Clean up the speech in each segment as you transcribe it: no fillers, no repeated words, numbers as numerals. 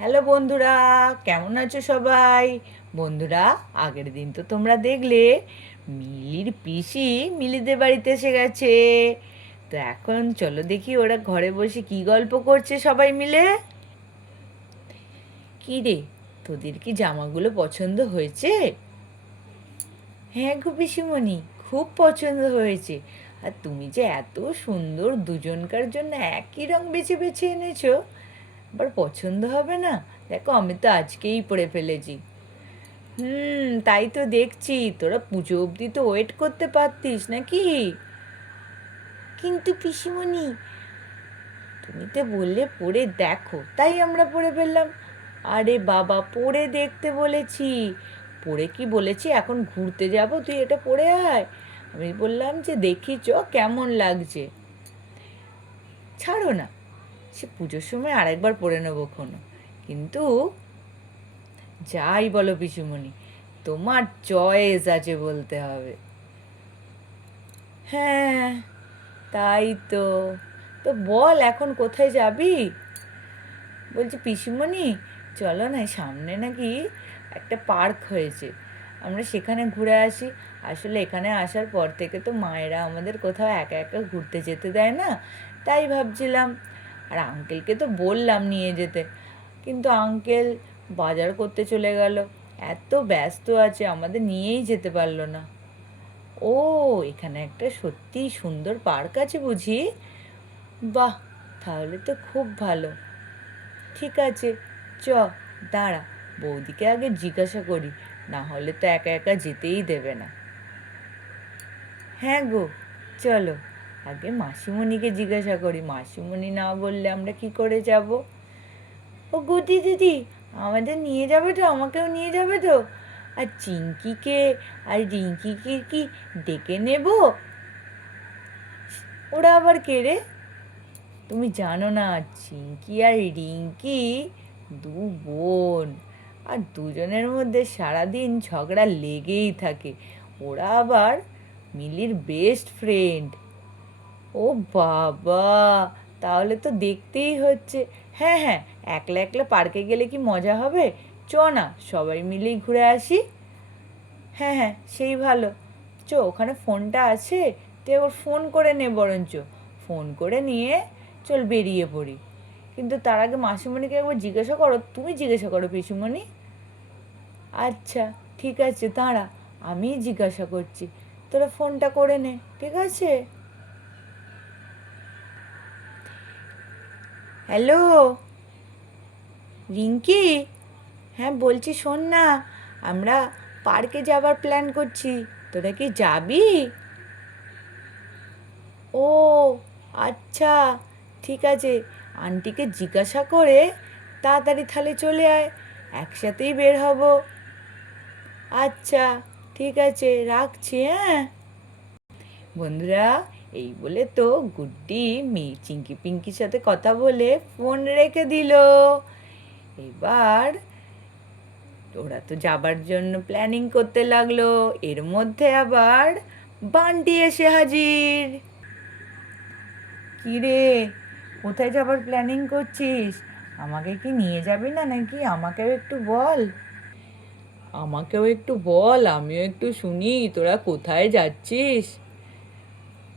Hello বন্ধুরা, কেমন আছো সবাই? বন্ধুরা, আগের দিন তো তোমরা দেখলে মিলির পিসি মিলিদের বাড়িতে এসে গেছে। তো এখন চলো দেখি ওরা ঘরে বসে কি গল্প করছে সবাই মিলে। কি রে, তোদের কি জামাগুলো পছন্দ হয়েছে? হ্যাঁ গো পিসিমণি, খুব পছন্দ হয়েছে। আর তুমি যে এত সুন্দর দুজনকার জন্য একই রং বেছে বেছে এনেছো, আবার পছন্দ হবে না? দেখো, আমি তো আজকেই পরে ফেলেছি। তাই তো দেখছি, তোরা পুজো অবধি তো ওয়েট করতে পারতিস নাকি? কিন্তু পিসিমণি, তুমি তো বললে পরে দেখো, তাই আমরা পরে ফেললাম। আরে বাবা, পরে দেখতে বলেছি। পরে কি বলেছি এখন ঘুরতে যাব, তুই এটা পরে আয়। আমি বললাম যে দেখি চ কেমন লাগছে। ছাড়ো না, সে পুজোর সময় আরেকবার পরে নেবো কোনো। কিন্তু যাই বলো পিসিমণি, তোমার চয়েস আছে বলতে হবে। হ্যাঁ, তাই তো। তো বল এখন কোথায় যাবি? বলছি পিসিমণি, চলো না, এই সামনে নাকি একটা পার্ক হয়েছে, আমরা সেখানে ঘুরে আসি। আসলে এখানে আসার পর থেকে তো মায়েরা আমাদের কোথাও একা একা ঘুরতে যেতে দেয় না, তাই ভাবছিলাম। আর আঙ্কেলকে তো বললাম নিয়ে যেতে, কিন্তু আঙ্কেল বাজার করতে চলে গেল, এত ব্যস্ত আছে আমাদের নিয়েই যেতে পারলো না। ও, এখানে একটা সত্যিই সুন্দর পার্ক আছে বুঝি? বাহ, তাহলে তো খুব ভালো। ঠিক আছে, চ, দাঁড়া, বৌদিকে আগে জিজ্ঞাসা করি, না হলে তো একা একা যেতেই দেবে না। হ্যাঁ গো, চলো, আগে মাসিমণিকে জিজ্ঞাসা করি, মাসিমণি না বললে আমরা কি করে যাব। ও গুটি দিদি, আমাদের নিয়ে যাবে তো? আমাকেও নিয়ে যাবে তো? আর চিঙ্কিকে আর রিঙ্কিকে কি ডেকে নেব? ওরা আবার কে রে? তুমি জানো না, চিঙ্কি আর রিঙ্কি দু বোন, আর দুজনের মধ্যে সারাদিন ঝগড়া লেগেই থাকে। ওরা আবার মিলির বেস্ট ফ্রেন্ড। ও বাবা, তাহলে তো দেখতেই হচ্ছে। হ্যাঁ হ্যাঁ, একলা একলা পার্কে গেলে কি মজা হবে? চ না, সবাই মিলেই ঘুরে আসি। হ্যাঁ হ্যাঁ, সেই ভালো। ওখানে ফোনটা আছে, তুই একবার ফোন করে নে বরঞ্চ। ফোন করে নিয়ে চল বেরিয়ে পড়ি। কিন্তু তার আগে মাসিমণিকে একবার জিজ্ঞাসা করো, তুমি জিজ্ঞাসা করো পিসিমণি। আচ্ছা, ঠিক আছে, দাঁড়া, আমিই জিজ্ঞাসা করছি। তোরা ফোনটা করে নে, ঠিক আছে? হ্যালো রিঙ্কি, হ্যাঁ বলছি, শোন না, আমরা পার্কে যাবার প্ল্যান করছি, তোরা কি যাবি? ও আচ্ছা, ঠিক আছে, আন্টিকে জিজ্ঞাসা করে তাড়াতাড়ি তাহলে চলে আয়, একসাথেই বের হব। আচ্ছা, ঠিক আছে, রাখছি, হ্যাঁ। বন্ধুরা, এই বলে তো গুড্ডি চিঙ্কি পিঙ্কির সাথে কথা বলে ফোন রেখে দিল। এবার ওরা তো যাবার জন্য প্ল্যানিং করতে লাগলো, এর মধ্যে আবার বান্টি এসে হাজির। কি রে, কোথায় যাবার প্ল্যানিং করছিস? আমাকে কি নিয়ে যাবি না নাকি? আমাকেও একটু বল। আমাকেও একটু বল, আমিও একটু শুনি, তোরা কোথায় যাচ্ছিস?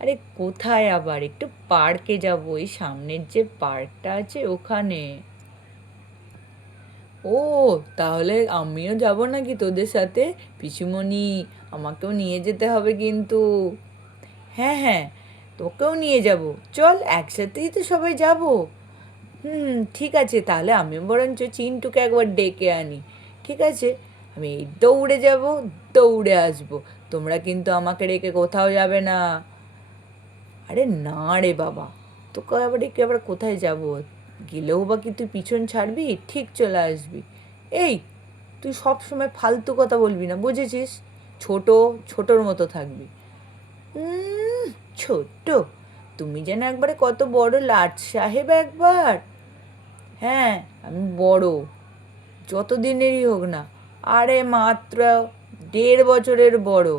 আরে কোথায় আবার, একটু পার্কে যাব, এই সামনের যে পার্কটা আছে ওখানে। ও, তাহলে আমিও যাব নাকি তোদের সাথে? পিসিমণি, আমাকেও নিয়ে যেতে হবে কিন্তু। হ্যাঁ হ্যাঁ, তোকেও নিয়ে যাব, চল একসাথেই তো সবাই যাব। ঠিক আছে, তাহলে আমি বরঞ্চ চিন্টুকে একবার ডেকে আনি। ঠিক আছে, আমি এই দৌড়ে যাব, দৌড়ে আসবো, তোমরা কিন্তু আমাকে রেখে কোথাও যাবে না। আরে না রে বাবা, তোকে আবার রেখে আবার কোথায় যাব? গেলেও বা কি তুই পিছন ছাড়বি? ঠিক চলে আসবি। এই, তুই সব সময় ফালতু কথা বলবি না, বুঝেছিস? ছোট, ছোটর মতো থাকবি। ছোট্ট, তুমি যেন একবারে কত বড় লাট সাহেব একবার। হ্যাঁ, আমি বড়, যত দিনেরই হোক না। আরে মাত্র 1.5 বছরের বড়।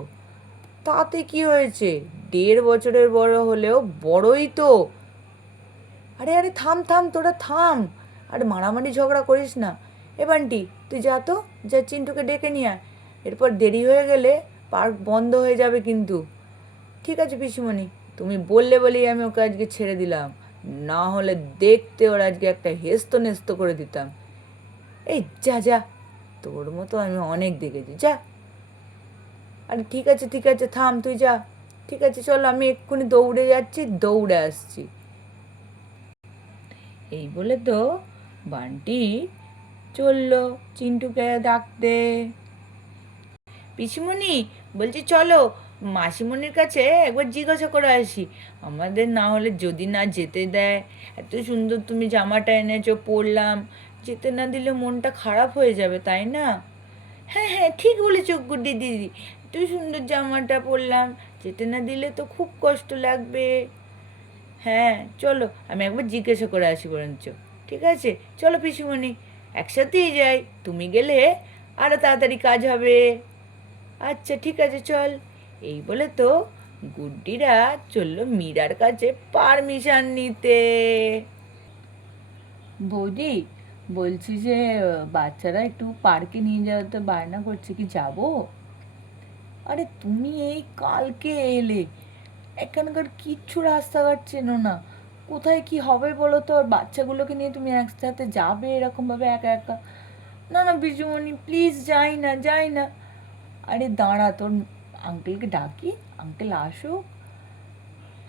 তাতে কি হয়েছে? 1.5 বছরের বড় হলেও বড়ই তো। আরে আরে, থাম থাম, তোরা থাম। আর মারামারি ঝগড়া করিস না। এ বান্টি, তুই যা তো, যা চিন্টুকে ডেকে নিয়ে আয়। এরপর দেরি হয়ে গেলে পার্ক বন্ধ হয়ে যাবে কিন্তু। ঠিক আছে পিসিমণি, তুমি বললে বলেই আমি ওকে আজকে ছেড়ে দিলাম, না হলে দেখতে ওর আজকে একটা হেস্ত নেস্ত করে দিতাম। এই যা যা, তোর মতো আমি অনেক দেখেছি, যা। আরে ঠিক আছে, থাম, তুই যা। ঠিক আছে চলো, আমি এক্ষুনি দৌড়ে যাচ্ছি, দৌড়ে আসছি। এই বলে তো বান্টি চললো চিন্টুকে ডাকতে। পিসিমণি, বলছি চলো মাসিমণির কাছে একবার জিজ্ঞাসা করে আসি, আমাদের না হলে যদি না যেতে দেয়। এত সুন্দর তুমি জামাটা এনেছো, পরলাম, যেতে না দিলে মনটা খারাপ হয়ে যাবে, তাই না? হ্যাঁ হ্যাঁ, ঠিক বলেছ গুড্ডি দিদি, এত সুন্দর জামাটা পরলাম, যেতে না দিলে তো খুব কষ্ট লাগবে। হ্যাঁ চলো, আমি একবার জিজ্ঞাসা করে আসি বরঞ্চ। ঠিক আছে চলো পিসিমণি, একসাথেই যাই, তুমি গেলে আরও তাড়াতাড়ি কাজ হবে। আচ্ছা ঠিক আছে চল। এই বলে তো গুড্ডিরা চললো মীরার কাছে পারমিশন নিতে। বৌদি, বলছি যে বাচ্চারা একটু পার্কে নিয়ে যাওয়াতে বায়না করছে, কি যাবো? আরে তুমি এই কালকে এলে, এখানকার কিচ্ছু রাস্তাঘাট চেনো না, কোথায় কি হবে বলো তো? আর বাচ্চাগুলোকে নিয়ে তুমি একসাথে যাবে এরকমভাবে একা একা? না না বিজুমণি, প্লিজ যাই না, যাই না। আরে দাঁড়া, তোর আঙ্কেলকে ডাকি, আঙ্কেল আসুক।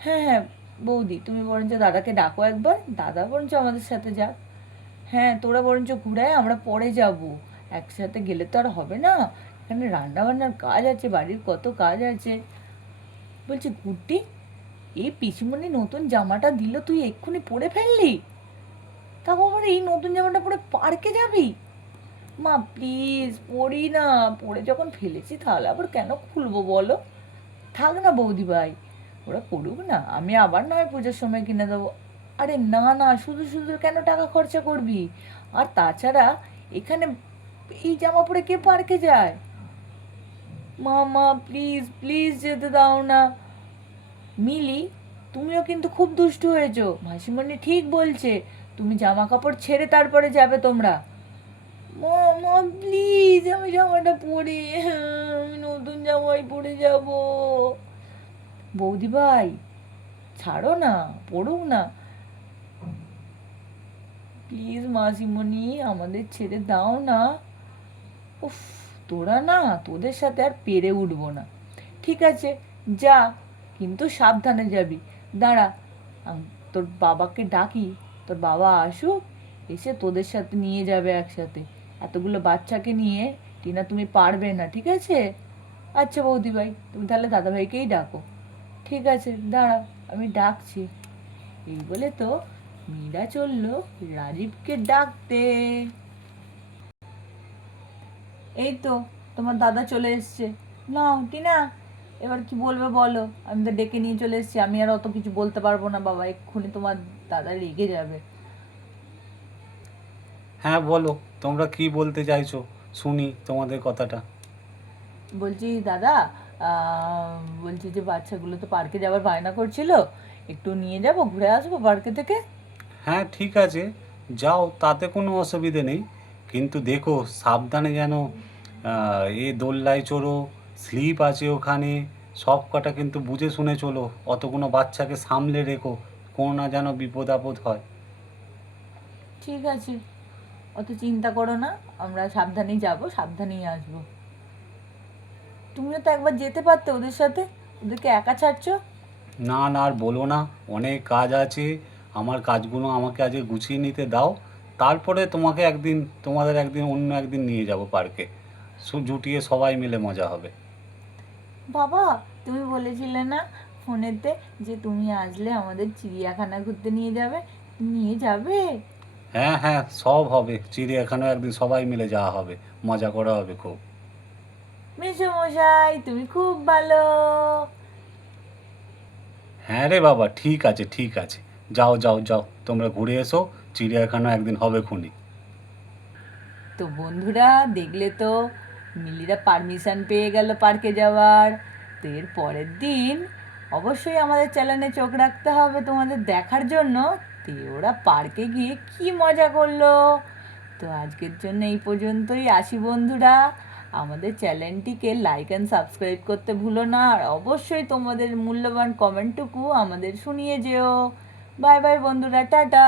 হ্যাঁ হ্যাঁ বৌদি, তুমি বরঞ্চ দাদাকে ডাকো একবার, দাদা বরঞ্চ আমাদের সাথে যাক। হ্যাঁ তোরা বরঞ্চ ঘুরায়, আমরা পরে যাব, একসাথে গেলে তো আর হবে না, এখানে রান্না বান্নার কাজ আছে, বাড়ির কত কাজ আছে। বলছি গুড্ডি, এই পিসিমণি নতুন জামাটা দিল, তুই এক্ষুনি পরে ফেললি? তাও আবার এই নতুন জামাটা পরে পার্কে যাবি? মা প্লিজ পরি না, পরে যখন ফেলেছি তাহলে আবার কেন খুলবো বলো? থাক না বৌদি ভাই, ওরা পড়ুক না, আমি আবার না হয় পুজোর সময় কিনে দেবো। আরে না না, শুধু শুধু কেন টাকা খরচা করবি? আর তাছাড়া এখানে এই জামা পরে কে পার্কে যায়? মা মা প্লিজ প্লিজ যেতে দাও না। মিলি, তুমিও কিন্তু খুব দুষ্টু হয়েছো, মাসিমণি ঠিক বলছে, তুমি জামা কাপড় ছেড়ে তারপরে যাবে তোমরা। মা মা প্লিজ, আমি জামাটা পরি, আমি নতুন জামাই পরে যাব। বৌদি ভাই ছাড়ো না, পড়ুক না, প্লিজ মাসিমণি, আমাদের ছেড়ে দাও না। উফ, তোরা না, তোদের সাথে আর পেরে উঠবো না। ঠিক আছে যা, কিন্তু সাবধানে যাবি। দাঁড়া, তোর বাবাকে ডাকি, তোর বাবা আসুক, এসে তোদের সাথে নিয়ে যাবে একসাথে। এতগুলো বাচ্চাকে নিয়ে টিনা তুমি পারবে না, ঠিক আছে? আচ্ছা বৌদি ভাই, তুমি তাহলে দাদাভাইকেই ডাকো। ঠিক আছে দাঁড়া, আমি ডাকছি। এই বলে তো মীরা চললো রাজীবকে ডাকতে। এই তো তোমার দাদা চলে এসছে। নাও টিনা, এবার কি বলবে বলো? আমি তো ডেকে নিয়ে চলে এসেছি, আমি আর অত কিছু বলতে পারবো না বাবা, এক্ষুনি তোমার দাদা রেগে যাবে। হ্যাঁ বলো, তোমরা কি বলতে চাইছো, শুনি তোমাদের কথাটা। বলছি দাদা, বলছি যে বাচ্চাগুলো তো পার্কে যাওয়ার বায়না করছিল, একটু নিয়ে যাবো, ঘুরে আসবো পার্কে থেকে। হ্যাঁ ঠিক আছে, যাও, তাতে কোনো অসুবিধে নেই, কিন্তু দেখো সাবধানে যেন এ দোল্লায় চড়ো, স্লিপ আছে ওখানে, সব কটা কিন্তু বুঝে শুনে চলো, অতগুলো বাচ্চাকে সামলে রেখো, কোনো না যেন বিপদ আপদ হয়। ঠিক আছে, অত চিন্তা করো না, আমরা সাবধানেই যাব, সাবধানেই আসবো। তুমিও তো একবার যেতে পারতে ওদের সাথে, ওদেরকে একা ছাড়ছো। না না আর বলো না, অনেক কাজ আছে, আমার কাজগুলো আমাকে আজকে গুছিয়ে নিতে দাও, তারপরে তোমাকে একদিন, তোমাদের একদিন অন্য একদিন নিয়ে যাব পার্কে, জুটিয়ে সবাই মিলে মজা হবে। বাবা, তুমি বলেছিলে না ফোনেতে যে তুমি আসলে আমাদের চিড়িয়াখানা ঘুরতে নিয়ে যাবে, নিয়ে যাবে? হ্যাঁ হ্যাঁ, সব হবে, চিড়িয়াখানায় একদিন সবাই মিলে যাওয়া হবে, মজা করা হবে খুব। মেসোমশাই তুমি খুব ভালো। হ্যাঁ রে বাবা, ঠিক আছে ঠিক আছে, যাও যাও যাও, তোমরা ঘুরে এসো, চিড়িয়াখানা একদিন হবে খুনি। তো বন্ধুরা দেখলে তো, মিলিরা পারমিশন পেয়ে গেল পার্কে যাওয়ার। তো এর পরের দিন অবশ্যই আমাদের চ্যানেলে চোখ রাখতে হবে তোমাদের দেখার জন্য, করতে। ওরা পার্কে গিয়ে কি মজা করলো। তো আজকের জন্য এই পর্যন্তই, আসি বন্ধুরা। আমাদের চ্যানেলটিকে লাইক অ্যান্ড সাবস্ক্রাইব করতে ভুলো না, আর অবশ্যই তোমাদের মূল্যবান কমেন্টটুকু আমাদের শুনিয়ে যেও। বাই বাই বন্ধুরা, টাটা।